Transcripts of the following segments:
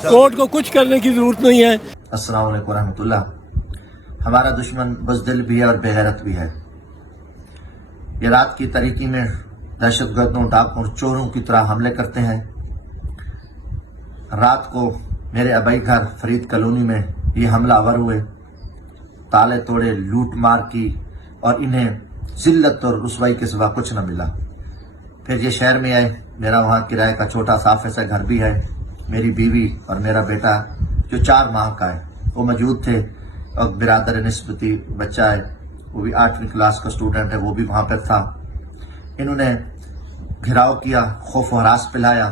Court को कुछ करने की जरूरत नहीं है। अस्सलाम वालेकुम रहमतुल्लाह। हमारा दुश्मन बुज़दिल भी है और बेगैरत भी है। ये रात की तारीकी में दहशतगर्दों, डाकुओं, चोरों की तरह हमले करते हैं। रात को मेरे अबई घर फरीद कॉलोनी में ये हमलावर हुए, ताले तोड़े, लूट मार की और इन्हें जिल्लत और रुसवाई के सिवा कुछ न मिला। फिर ये शहर में आए। मेरा वहाँ किराए का छोटा साफ ऐसा घर भी है। मेरी बीवी और मेरा बेटा जो 4 माह का है वो मौजूद थे, और बिरादर निस्बती बच्चा है, वो भी 8वीं क्लास का स्टूडेंट है, वो भी वहाँ पर था। इन्होंने घिराव किया, खौफ व हरास पिलाया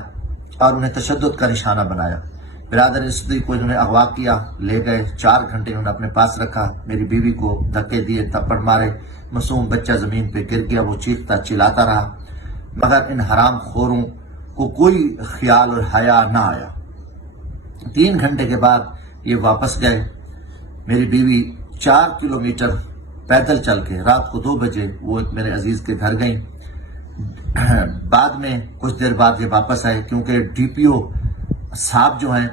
और उन्हें तशद्दुद का निशाना बनाया। बिरादर निस्बती को इन्होंने अगवा किया, ले गए, 4 घंटे इन्होंने अपने पास रखा। मेरी बीवी को धक्के दिए, थप्पड़ मारे, मासूम बच्चा जमीन पे गिर गया, वो चीखता चिल्लाता रहा, मगर इन हराम खोरों को कोई ख्याल और हया ना आया। 3 घंटे के बाद ये वापस गए। मेरी बीवी 4 किलोमीटर पैदल चल के रात को 2 बजे वो एक मेरे अजीज के घर गई। बाद में कुछ देर बाद ये वापस आए, क्योंकि डीपीओ साहब जो हैं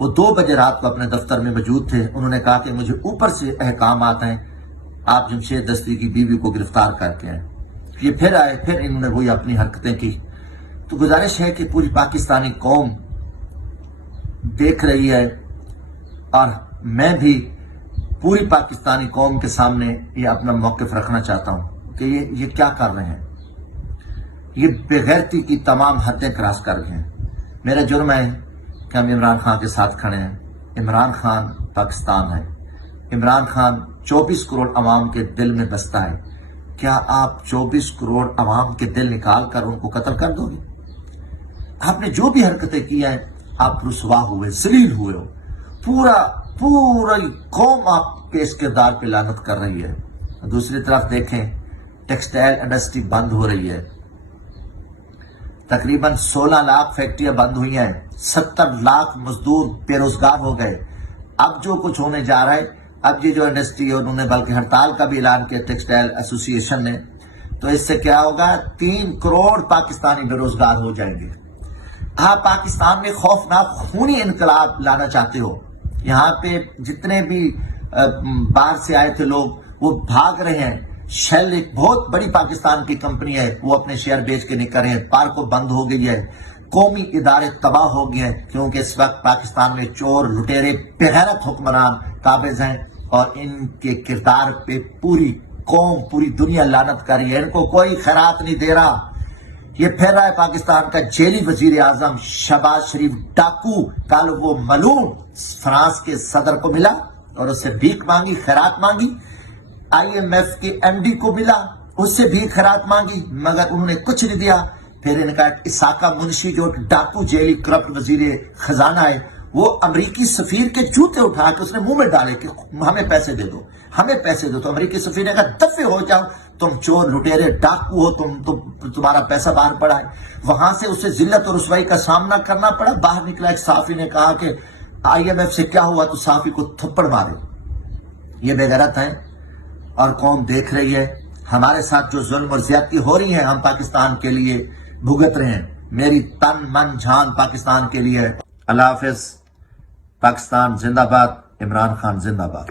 वो 2 बजे रात को अपने दफ्तर में मौजूद थे। उन्होंने कहा कि मुझे ऊपर से अहकाम आते हैं, आप जमशेद दस्ती की बीवी को गिरफ्तार करके आए। ये फिर आए, फिर इन्होंने वही अपनी हरकतें की। तो गुजारिश है कि पूरी पाकिस्तानी कौम देख रही है और मैं भी पूरी पाकिस्तानी कौम के सामने ये अपना मौक़िफ़ रखना चाहता हूं कि ये क्या कर रहे हैं। ये बेगैरती की तमाम हदें क्रॉस कर रहे हैं। मेरा जुर्म है कि हम इमरान खान के साथ खड़े हैं। इमरान खान पाकिस्तान है। इमरान खान 24 करोड़ अवाम के दिल में बसता है। क्या आप 24 करोड़ अवाम के दिल निकाल कर उनको कत्ल कर दोगे? आपने जो भी हरकतें की हैं, आप रुसवा हुए, जलील हुए हो। पूरी कौम आपके इस किरदार पे लानत कर रही है। दूसरी तरफ देखें, टेक्सटाइल इंडस्ट्री बंद हो रही है। तकरीबन 16 लाख फैक्ट्रियां बंद हुई हैं, 70 लाख मजदूर बेरोजगार हो गए। अब जो कुछ होने जा रहा है, अब ये जो इंडस्ट्री है उन्होंने बल्कि हड़ताल का भी ऐलान किया टेक्सटाइल एसोसिएशन ने। तो इससे क्या होगा? 3 करोड़ पाकिस्तानी बेरोजगार हो जाएंगे। आप पाकिस्तान में खौफनाक खूनी इनकलाब लाना चाहते हो। यहाँ पे जितने भी बाहर से आए थे लोग वो भाग रहे हैं। शेल एक बहुत बड़ी पाकिस्तान की कंपनी है, वो अपने शेयर बेच के निकल रहे हैं। पार्कों बंद हो गई है, कौमी इदारे तबाह हो गए हैं, क्योंकि इस वक्त पाकिस्तान में चोर, लुटेरे, बेगैरत हुक्मरान काबिज हैं और इनके किरदार पे पूरी कौम, पूरी दुनिया लानत कर रही है। इनको कोई खैरात नहीं दे रहा। ये फिर रहा है पाकिस्तान का जेली वजीर आजम शहबाज शरीफ डाकू। कल वो मलूम फ्रांस के सदर को मिला और उससे भीख मांगी, खैरात मांगी। IMF के MD को मिला, उससे भी खैरात मांगी, मगर उन्होंने कुछ नहीं दिया। फिर इनका इसाका मुंशी जो डाकू जेली करप्ट वजीर खजाना है, वो अमरीकी सफीर के जूते उठा के उसने मुंह में डाले कि हमें पैसे दे दो, हमें पैसे दो। तो अमरीकी सफीर ने कहा, दफे हो जाओ, तुम चोर, लुटेरे, डाकू हो, तुम्हारा पैसा बाहर पड़ा है। वहां से उसे जिल्लत और रुसवाई का सामना करना पड़ा। बाहर निकला एक साफी ने कहा कि IMF से क्या हुआ, तो साफी को थप्पड़ मारे। ये बेगैरत है और कौम देख रही है। हमारे साथ जो जुल्म और ज्यादती हो रही है, हम पाकिस्तान के लिए भुगत रहे हैं। मेरी तन मन जान पाकिस्तान के लिए है। अल्लाह हाफिज। पाकिस्तान जिंदाबाद। इमरान खान जिंदाबाद।